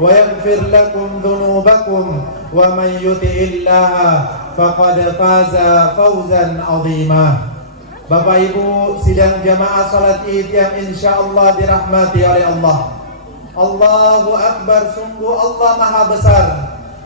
ويغفر لكم ذنوبكم ومن يطع الله فقد فاز فوزا عظيما. Bapak Ibu sidang jamaah salat Id yang insyaallah dirahmati oleh Allah. Allahu Akbar, sungguh Allah Maha Besar.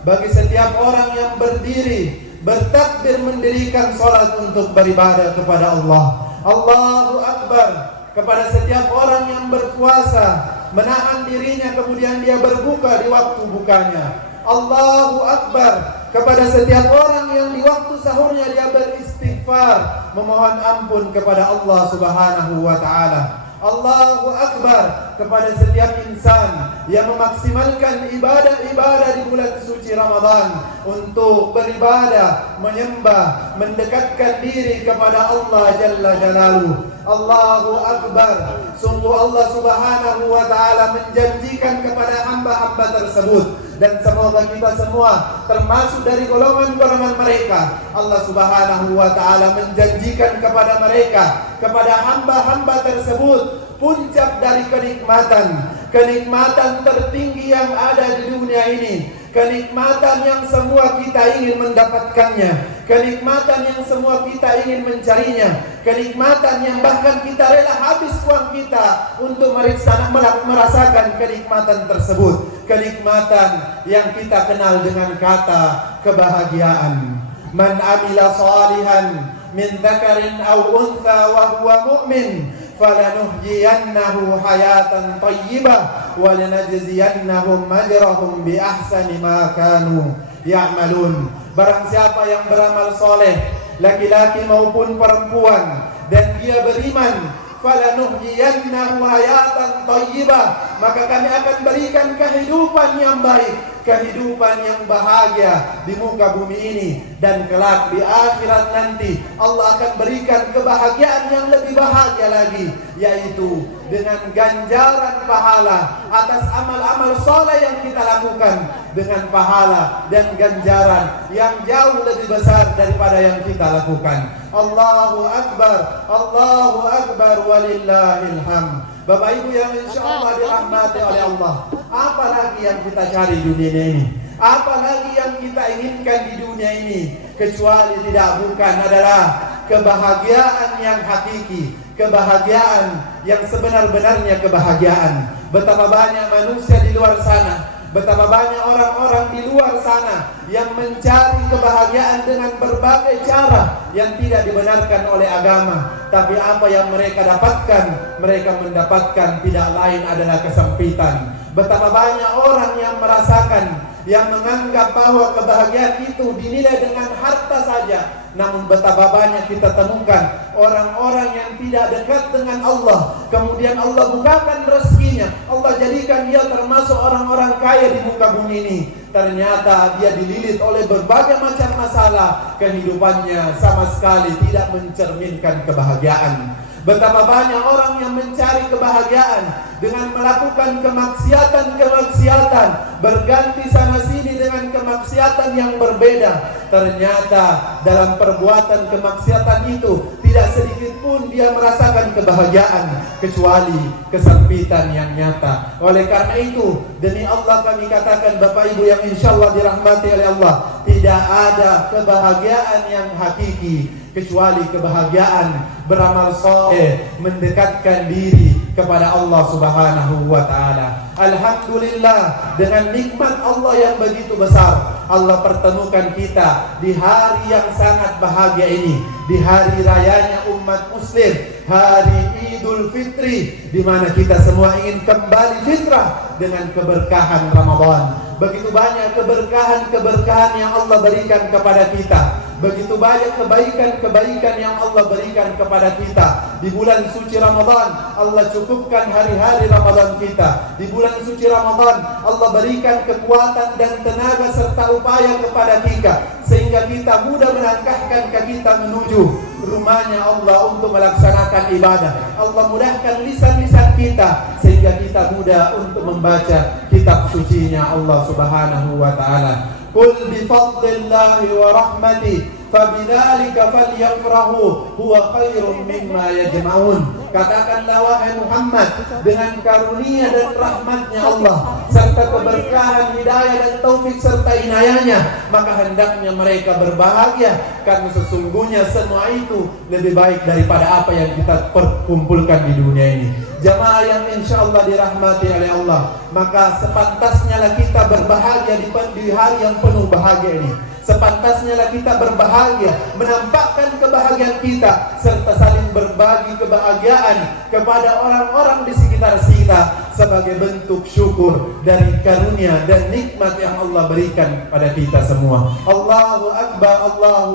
Bagi setiap orang yang berdiri bertakbir mendirikan salat untuk beribadah kepada Allah. Allahu Akbar kepada setiap orang yang berpuasa, menahan dirinya kemudian dia berbuka di waktu bukanya. Allahu Akbar kepada setiap orang yang di waktu sahurnya dia beristighfar, memohon ampun kepada Allah Subhanahu wa taala. Allahu Akbar kepada setiap insan yang memaksimalkan ibadah-ibadah di bulan suci Ramadan untuk beribadah, menyembah, mendekatkan diri kepada Allah Jalla Jalaluhu. Allahu Akbar, sungguh Allah Subhanahu wa taala menjanjikan kepada hamba-hamba tersebut, dan semoga kita semua termasuk dari golongan-golongan mereka. Allah Subhanahu wa taala menjanjikan kepada mereka, kepada hamba-hamba tersebut, puncak dari kenikmatan tertinggi yang ada di dunia ini, kenikmatan yang semua kita ingin mendapatkannya, kenikmatan yang semua kita ingin mencarinya, kenikmatan yang bahkan kita rela habis uang kita untuk merasakan kenikmatan tersebut, kenikmatan yang kita kenal dengan kata kebahagiaan. Man amila salihan min dzakarin aw untha wa huwa mu'min falanuhyiyannahu hayatan thayyibah wa lanajziyannahum ajrahum bi ahsani ma kanu ya'malun. Barang siapa yang beramal soleh, laki-laki maupun perempuan, dan dia beriman, falanuhyiyannahu hayatan thayyibah, maka kami akan berikan kehidupan yang baik, kehidupan yang bahagia di muka bumi ini, dan kelak di akhirat nanti Allah akan berikan kebahagiaan yang lebih bahagia lagi, yaitu dengan ganjaran pahala atas amal-amal soleh yang kita lakukan, dengan pahala dan ganjaran yang jauh lebih besar daripada yang kita lakukan. Allahu Akbar, Allahu Akbar, walillahil hamd. Bapak Ibu yang insyaallah dirahmati oleh Allah, apa lagi yang kita cari di dunia ini? Apa lagi yang kita inginkan di dunia ini? Kecuali bukan adalah kebahagiaan yang hakiki, kebahagiaan yang sebenar-benarnya kebahagiaan. Betapa banyak manusia di luar sana, betapa banyak orang-orang di luar sana yang mencari kebahagiaan dengan berbagai cara yang tidak dibenarkan oleh agama. Tapi apa yang mereka dapatkan? Mereka mendapatkan tidak lain adalah kesempitan. Betapa banyak orang yang merasakan, yang menganggap bahwa kebahagiaan itu dinilai dengan harta saja. Namun betapa banyak kita temukan orang-orang yang tidak dekat dengan Allah, kemudian Allah bukakan rezekinya, Allah jadikan dia termasuk orang-orang kaya di muka bumi ini. Ternyata dia dililit oleh berbagai macam masalah, kehidupannya sama sekali tidak mencerminkan kebahagiaan. Betapa banyak orang yang mencari kebahagiaan dengan melakukan kemaksiatan, berganti sana sini dengan kemaksiatan yang berbeda. Ternyata dalam perbuatan kemaksiatan itu tidak sedikit pun dia merasakan kebahagiaan, kecuali kesempitan yang nyata. Oleh karena itu, demi Allah kami katakan, Bapak Ibu yang insyaallah dirahmati oleh Allah, tidak ada kebahagiaan yang hakiki kecuali kebahagiaan beramal saleh, mendekatkan diri kepada Allah Subhanahu wa taala. Alhamdulillah, dengan nikmat Allah yang begitu besar, Allah pertemukan kita di hari yang sangat bahagia ini, di hari rayanya umat muslim, hari Idul Fitri, di mana kita semua ingin kembali fitrah dengan keberkahan Ramadan. Begitu banyak keberkahan yang Allah berikan kepada kita. Begitu banyak kebaikan yang Allah berikan kepada kita. Di bulan suci Ramadan, Allah cukupkan hari-hari Ramadan kita. Di bulan suci Ramadan, Allah berikan kekuatan dan tenaga serta upaya kepada kita, sehingga kita mudah melangkahkan kaki kita menuju rumahnya Allah untuk melaksanakan ibadah. Allah mudahkan lisan-lisan kita, sehingga kita mudah untuk membaca kitab sucinya Allah Subhanahu wa ta'ala. Qul bi fadlillahi wa rahmati fabidzalika falyafrahu huwa khairum mimma yajma'un. Katakanlah wahai Muhammad, dengan karunia dan rahmatnya Allah serta keberkahan, hidayah dan taufik serta inayahnya, maka hendaknya mereka berbahagia, karena sesungguhnya semua itu lebih baik daripada apa yang kita perkumpulkan di dunia ini. Jamaah yang insya Allah dirahmati oleh Allah, maka sepantasnya lah kita berbahagia di hari yang penuh bahagia ini. Sepantasnya lah kita berbahagia, menampakkan kebahagiaan kita, serta saling berbagi kebahagiaan kepada orang-orang di sekitar kita sebagai bentuk syukur dari karunia dan nikmat yang Allah berikan pada kita semua. Allahu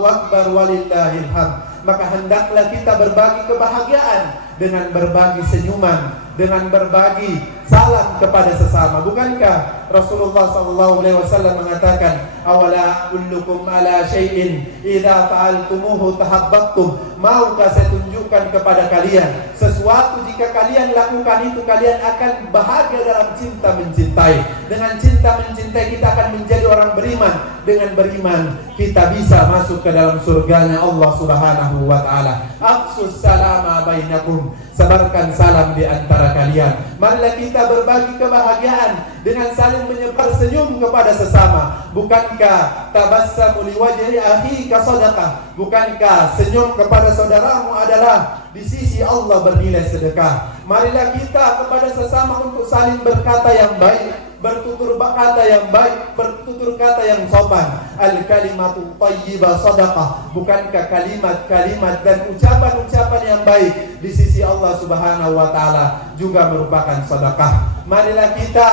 Akbar walillahil hamd. Maka hendaklah kita berbagi kebahagiaan dengan berbagi senyuman, dengan berbagi salam kepada sesama. Bukankah Rasulullah SAW mengatakan, awala kullukum ala syai'in idza fa'altumuhu tahabbtum? Maukah saya tunjukkan kepada kalian sesuatu, jika kalian lakukan itu kalian akan bahagia dalam cinta mencintai. Dengan cinta mencintai kita akan menjadi orang beriman. Dengan beriman kita bisa masuk ke dalam surganya Allah Subhanahu wa taala. Afsus salama bainakum, sebarkan salam di antara kalian. Marilah kita berbagi kebahagiaan dengan saling menyebar senyum kepada sesama. Bukankah tabassamu liwajhi akhika sadaqah? Bukankah senyum kepada saudaramu adalah di sisi Allah bernilai sedekah? Marilah kita kepada sesama untuk saling berkata yang baik, bertutur kata yang baik, bertutur kata yang sopan. Al-kalimatu thayyibah sadaqah. Bukankah kalimat-kalimat dan ucapan-ucapan yang baik di sisi Allah Subhanahu wa taala juga merupakan sedekah? Marilah kita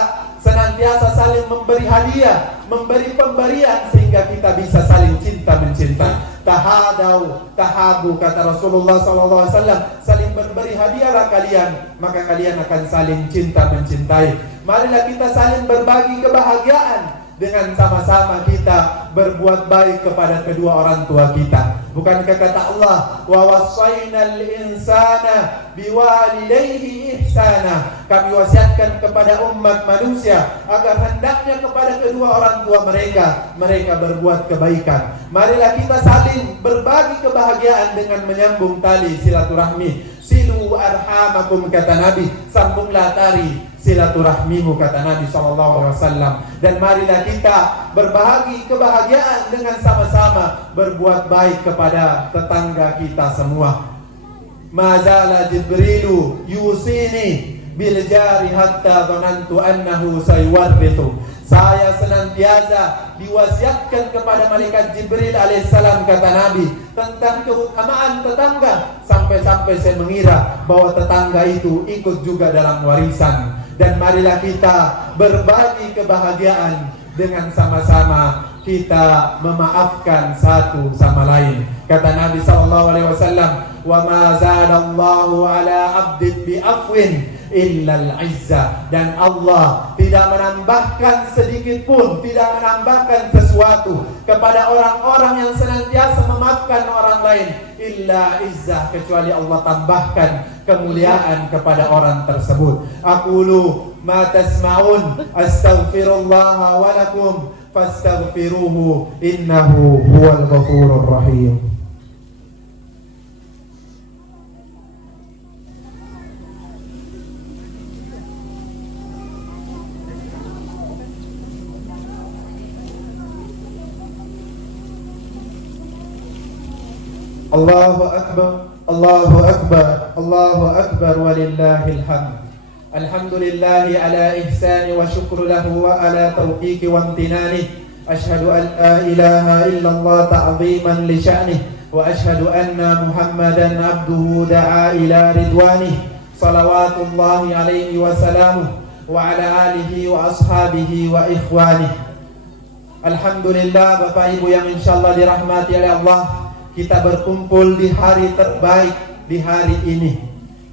senantiasa saling memberi hadiah, memberi pemberian, sehingga kita bisa saling cinta mencintai. Tahadau, tahabu, kata Rasulullah SAW. Saling berberi hadiahlah kalian, maka kalian akan saling cinta mencintai. Marilah kita saling berbagi kebahagiaan dengan sama-sama kita berbuat baik kepada kedua orang tua kita. Bukankah kata Allah, wa wassaynal insana biwalidayhi ihsana? Kami wasiatkan kepada umat manusia agar hendaknya kepada kedua orang tua mereka berbuat kebaikan. Marilah kita saling berbagi kebahagiaan dengan menyambung tali silaturahmi. Silu arhamakum, kata Nabi, sambunglah tali silaturahmimu, kata Nabi SAW. Dan marilah kita berbagi kebahagiaan dengan sama-sama berbuat baik kepada tetangga kita semua. Mazala Jibrilu yusini bil jari hatta dhanantu annahu sayuwarrithu. Saya senantiasa diwasiatkan kepada malaikat Jibril alaihissalam, kata Nabi, tentang keutamaan tetangga, sampai-sampai saya mengira bahwa tetangga itu ikut juga dalam warisan. Dan marilah kita berbagi kebahagiaan dengan sama-sama kita memaafkan satu sama lain. Kata Nabi SAW, wa ma zadallahu ala abdin bi'afwin illal izzah. Dan Allah tidak menambahkan sedikit pun, tidak menambahkan sesuatu kepada orang-orang yang senantiasa memaafkan orang lain, illa izzah, kecuali Allah tambahkan kemuliaan kepada orang tersebut. Aqulu ma tasma'un, astaghfirullah wa lakum fastaghfiruhu innahu huwal ghafurur rahim. Allahu Akbar, Allahu Akbar, Allahu Akbar walillahil hamd. Alhamdulillahi ala ihsani wa syukru lahu wa ala tawfiqi wa amtinani. Ashhadu an la ilaha illallah ta'ziman li sya'nih, wa ashhadu anna Muhammadan abduhu da'a ila ridwanih. Salawatullahi alaihi wa salamuh wa ala alihi wa ashabihi wa ikhwanih. Alhamdulillah, Bapak Ibu yang insyaallah dirahmati oleh Allah, kita berkumpul di hari terbaik, di hari ini.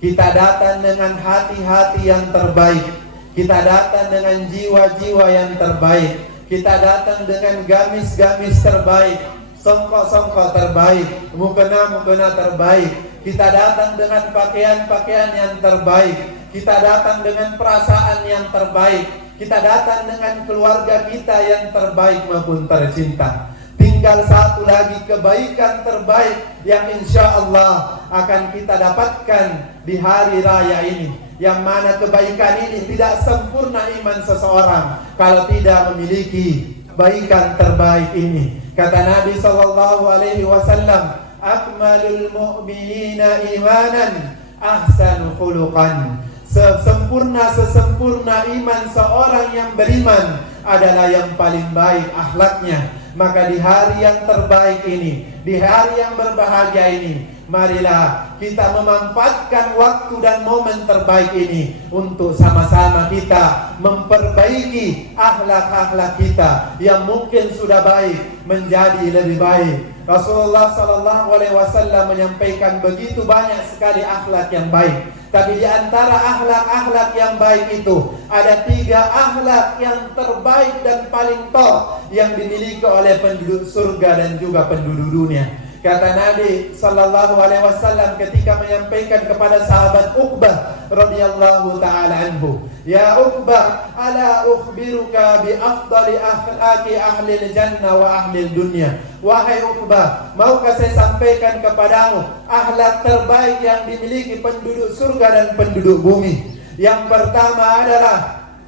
Kita datang dengan hati-hati yang terbaik. Kita datang dengan jiwa-jiwa yang terbaik. Kita datang dengan gamis-gamis terbaik, songkok-songkok terbaik, mukena-mukena terbaik. Kita datang dengan pakaian-pakaian yang terbaik. Kita datang dengan perasaan yang terbaik. Kita datang dengan keluarga kita yang terbaik maupun tercinta. Tinggal satu lagi kebaikan terbaik yang insya Allah akan kita dapatkan di hari raya ini, yang mana kebaikan ini tidak sempurna iman seseorang kalau tidak memiliki baikan terbaik ini. Kata Nabi sallallahu alaihi wasallam, akmalul mu'minina imanan ahsanu khuluqan. Sesempurna iman seorang yang beriman adalah yang paling baik akhlaknya. Maka di hari yang terbaik ini, di hari yang berbahagia ini, marilah kita memanfaatkan waktu dan momen terbaik ini untuk sama-sama kita memperbaiki akhlak-akhlak kita yang mungkin sudah baik menjadi lebih baik. Rasulullah sallallahu alaihi wasallam menyampaikan begitu banyak sekali akhlak yang baik. Tapi di antara akhlak-akhlak yang baik itu ada 3 akhlak yang terbaik dan paling top yang dimiliki oleh penduduk surga dan juga penduduk dunia. Kata Nabi sallallahu alaihi wasallam ketika menyampaikan kepada sahabat Uqbah radhiyallahu taala anhu, "Ya Uqbah, ala ukhbiruka bi afdali akhlaqi ahli jannah wa ahli dunya." Wahai Uqbah, maukah saya sampaikan kepadamu akhlak terbaik yang dimiliki penduduk surga dan penduduk bumi? Yang pertama adalah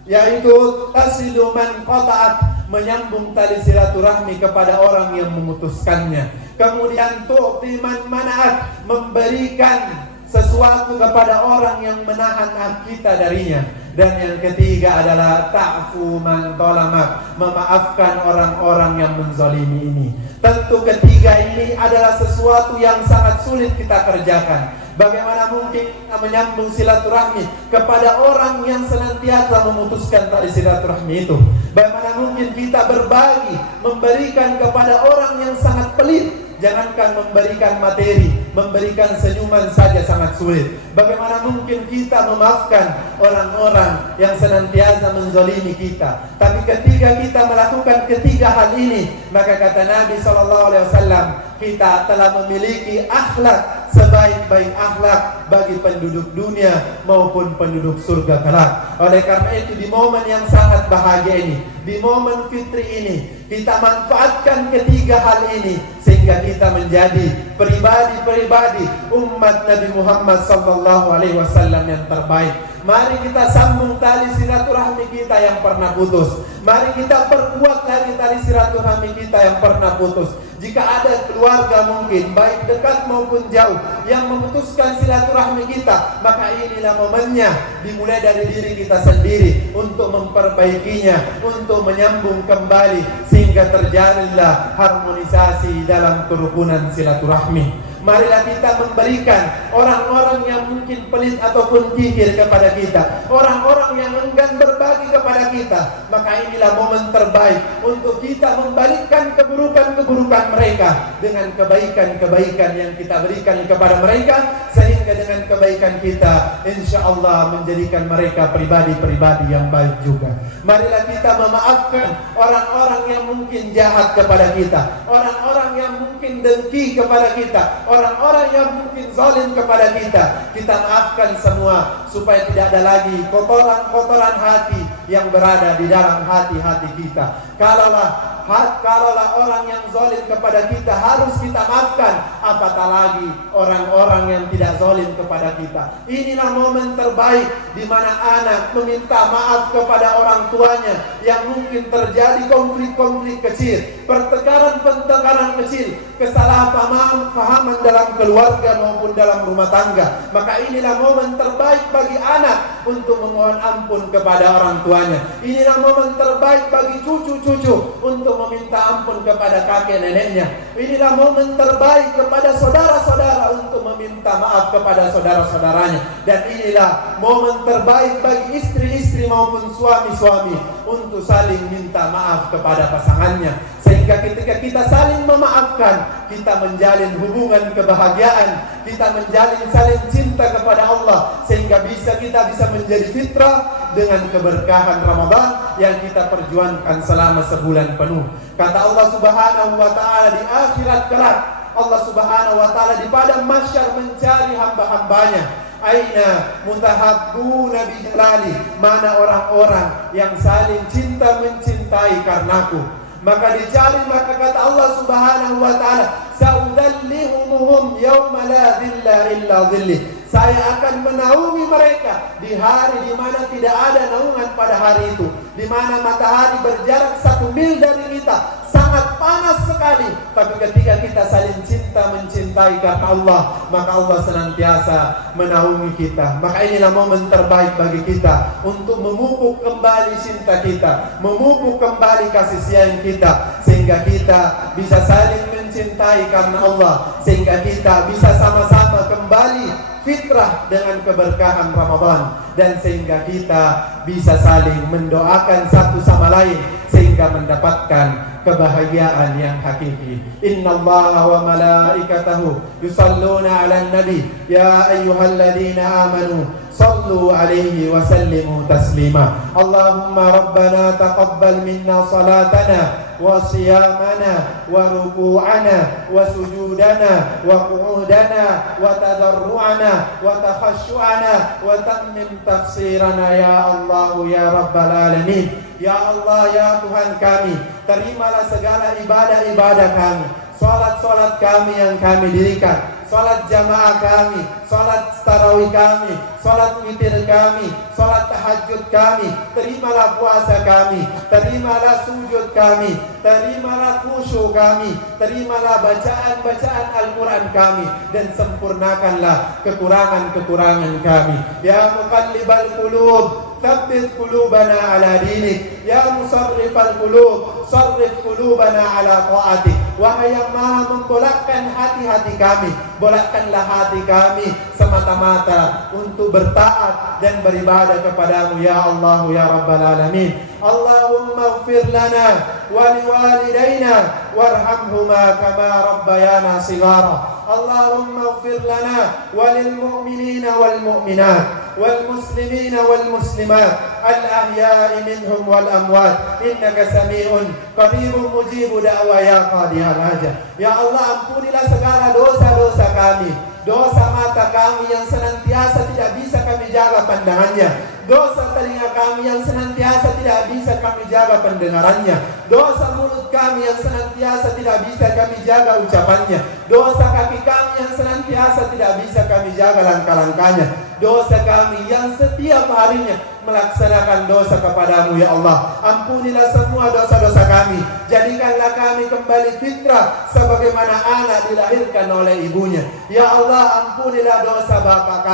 yaitu tasilu man qata'at, menyambung tali silaturahmi kepada orang yang memutuskannya. Kemudian tu'ti man mana'at, memberikan sesuatu kepada orang yang menahan hak kita darinya. Dan yang ketiga adalah ta'fu man zalamak, memaafkan orang-orang yang menzalimi ini. Tentu ketiga ini adalah sesuatu yang sangat sulit kita kerjakan. Bagaimana mungkin kita menyambung silaturahmi kepada orang yang senantiasa memutuskan tali silaturahmi itu? Bagaimana mungkin kita berbagi, memberikan kepada orang yang sangat pelit? Jangankan memberikan materi, memberikan senyuman saja sangat sulit. Bagaimana mungkin kita memaafkan orang-orang yang senantiasa menzalimi kita? Tapi ketika kita melakukan ketiga hal ini, maka kata Nabi SAW, kita telah memiliki akhlak sebaik-baik akhlak bagi penduduk dunia maupun penduduk surga kelak. Oleh karena itu di momen yang sangat bahagia ini, di momen fitri ini, kita manfaatkan ketiga hal ini sehingga kita menjadi pribadi-pribadi umat Nabi Muhammad SAW yang terbaik. Mari kita sambung tali silaturahmi kita yang pernah putus. Mari kita perkuat lagi tali silaturahmi kita yang pernah putus. Jika ada keluarga mungkin baik dekat maupun jauh yang memutuskan silaturahmi kita, maka inilah momennya dimulai dari diri kita sendiri untuk memperbaikinya, untuk menyambung kembali sehingga terjadilah harmonisasi dalam kerukunan silaturahmi. Marilah kita memberikan orang-orang yang mungkin pelit ataupun kikir kepada kita, orang-orang yang enggan berbagi kepada kita. Maka inilah momen terbaik untuk kita membalikkan keburukan-keburukan mereka dengan kebaikan-kebaikan yang kita berikan kepada mereka, sehingga dengan kebaikan kita insya Allah menjadikan mereka pribadi-pribadi yang baik juga. Marilah kita memaafkan orang-orang yang mungkin jahat kepada kita, orang-orang yang mungkin dengki kepada kita, orang-orang yang mungkin zalim kepada kita. Kita maafkan semua supaya tidak ada lagi kotoran-kotoran hati yang berada di dalam hati-hati kita. Kalaulah orang yang zalim kepada kita harus kita maafkan, apatah lagi orang-orang yang tidak zalim kepada kita. Inilah momen terbaik di mana anak meminta maaf kepada orang tuanya yang mungkin terjadi konflik-konflik kecil, pertengkaran-pertengkaran kecil, kesalahpahaman dalam keluarga maupun dalam rumah tangga. Maka inilah momen terbaik bagi anak untuk memohon ampun kepada orang tuanya. Inilah momen terbaik bagi cucu-cucu untuk meminta ampun kepada kakek neneknya. Inilah momen terbaik kepada saudara-saudara untuk meminta maaf kepada saudara-saudaranya. Dan inilah momen terbaik bagi istri-istri maupun suami-suami untuk saling minta maaf kepada pasangannya. Sehingga ketika kita saling memaafkan, kita menjalin hubungan kebahagiaan, kita menjalin saling cinta kepada Allah, sehingga kita bisa menjadi fitrah dengan keberkahan Ramadan yang kita perjuangkan selama sebulan penuh. Kata Allah Subhanahu wa taala di akhirat kelak, Allah Subhanahu wa taala di padang mahsyar mencari hamba-hambanya. Aina mutahabbuna bi jalali, mana orang-orang yang saling cinta mencintai karenaku. Maka dicari, maka kata Allah Subhanahu wa taala, saudallihumuhum yauma la dhilla illa dhilli, Saya akan menaungi mereka di hari di mana tidak ada naungan pada hari itu, di mana matahari berjarak 1 mil dari kita, sangat panas sekali. Tapi ketika kita saling cinta mencintai karena Allah, maka Allah senantiasa menaungi kita. Maka inilah momen terbaik bagi kita untuk memupuk kembali cinta kita, memupuk kembali kasih sayang kita, sehingga kita bisa saling mencintai karena Allah, sehingga kita bisa sama-sama kembali fitrah dengan keberkahan Ramadan, dan sehingga kita bisa saling mendoakan satu sama lain sehingga mendapatkan kebahagiaan yang hakiki. Innallaha wa malaikatahu yusalluna 'alan nabi ya ayyuhalladzina amanu sallu 'alaihi wa sallimu taslima. Allahumma rabbana taqabbal minna salatana wa siyamana wa ruku'ana wa sujudana wa qu'udana wa tadarru'ana wa takhashu'ana wa tammim taqsirana ya Allah ya rabbal alamin. Ya Allah, ya Tuhan kami, terimalah segala ibadah-ibadah kami, salat-salat kami yang kami dirikan, salat jamaah kami, salat tarawih kami, salat witir kami, salat tahajud kami. Terimalah puasa kami, terimalah sujud kami, terimalah khusyuk kami, terimalah bacaan-bacaan Al-Quran kami, dan sempurnakanlah kekurangan-kekurangan kami. Ya muqallibal qulub, tsabbit qulubana ala dinik. Ya musarrifal qulub, sarrif qulubana ala ta'atik. Wahai yang maha membolakkan hati-hati kami, bolakkanlah hati kami semata-mata untuk bertaat dan beribadah kepadamu ya Allah ya Rabbal Alamin. Allahumma ighfir lana wa liwalidayna warhamhuma kama rabbayana shighara. Allahumma ighfir lana wa lil mu'minina wal mu'minat wal muslimina wal muslimat al ahya'i minhum wal amwat innaka sami'un qaribun mujibu da'wa ya qadiyal hajat. Ya Allah, ampunilah segala dosa-dosa kami, dosa mata kami yang senantiasa tidak bisa kami jaga pandangannya, dosa telinga kami yang senantiasa tidak bisa kami jaga pendengarannya, dosa mulut kami yang senantiasa tidak bisa kami jaga ucapannya, dosa kaki kami yang senantiasa tidak bisa kami jaga langkah-langkahnya, dosa kami yang setiap harinya melaksanakan dosa kepadamu ya Allah. Ampunilah semua dosa-dosa kami, jadikanlah kami kembali fitrah sebagaimana anak dilahirkan oleh ibunya. Ya Allah, ampunilah dosa bapak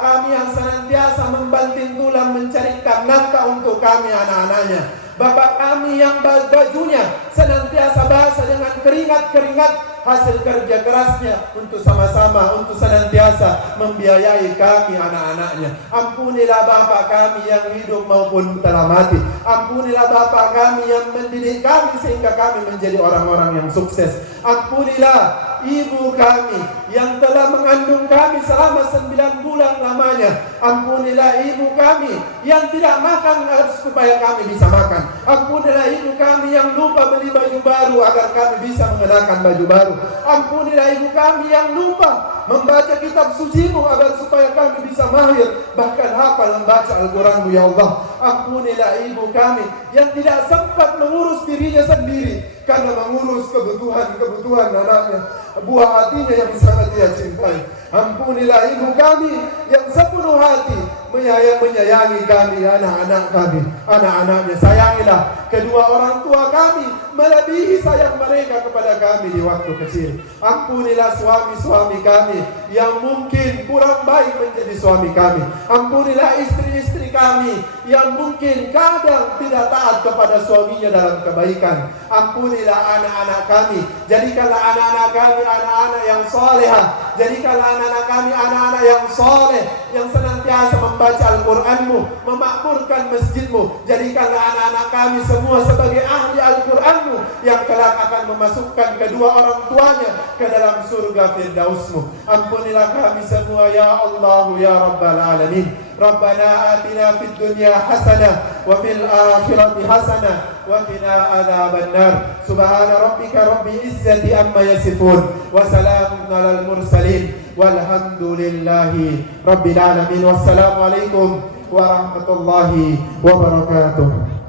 kami yang senantiasa membanting tulang mencarikan nafkah untuk kami anak-anaknya. Bapak kami yang bajunya senantiasa basah dengan keringat-keringat hasil kerja kerasnya untuk sama-sama untuk senantiasa membiayai kami anak-anaknya. Ampunilah bapak kami yang hidup maupun telah mati. Ampunilah bapak kami yang mendidik kami sehingga kami menjadi orang-orang yang sukses. Ampunilah ibu kami yang telah mengandung kami selama 9 bulan lamanya. Ampunilah ibu kami yang tidak makan supaya kami bisa makan. Ampunilah ibu kami yang lupa beli baju baru agar kami bisa mengenakan baju baru. Ampunilah ibu kami yang lupa membaca kitab suci-Mu agar supaya kami bisa mahir bahkan hafal membaca Al-Quran-Mu ya Allah. Ampunilah ibu kami yang tidak sempat mengurus dirinya sendiri karena mengurus kebutuhan anaknya, buah hatinya yang sangat dia cintai. Ampunilah ibu kami yang sepenuh hati menyayangi kami, anak-anak kami, anak-anaknya. Sayangilah kedua orang tua kami melebihi sayang mereka kepada kami di waktu kecil. Ampunilah suami-suami kami yang mungkin kurang baik menjadi suami kami. Ampunilah istri-istri kami yang mungkin kadang tidak taat kepada suaminya dalam kebaikan. Ampunilah anak-anak kami, jadikanlah anak-anak kami anak-anak yang salehah. Jadikanlah anak-anak kami anak-anak yang saleh, yang senantiasa membaca Al-Quran-Mu, memakmurkan masjid-Mu. Jadikanlah anak-anak kami semua sebagai ahli Al-Quran-Mu yang kelak akan memasukkan kedua orang tuanya ke dalam surga Firdaus-Mu. Ampunilah kami semua ya Allah ya Rabbal Alamin. Rabbana atina fid dunya hasanah wa fil akhirati hasanah wa qina adzaban nar. Subhana rabbika rabbil izzati amma yasifun wa salamun alal mursalin walhamdulillahi rabbil alamin. Wassalamu alaikum warahmatullahi wabarakatuh.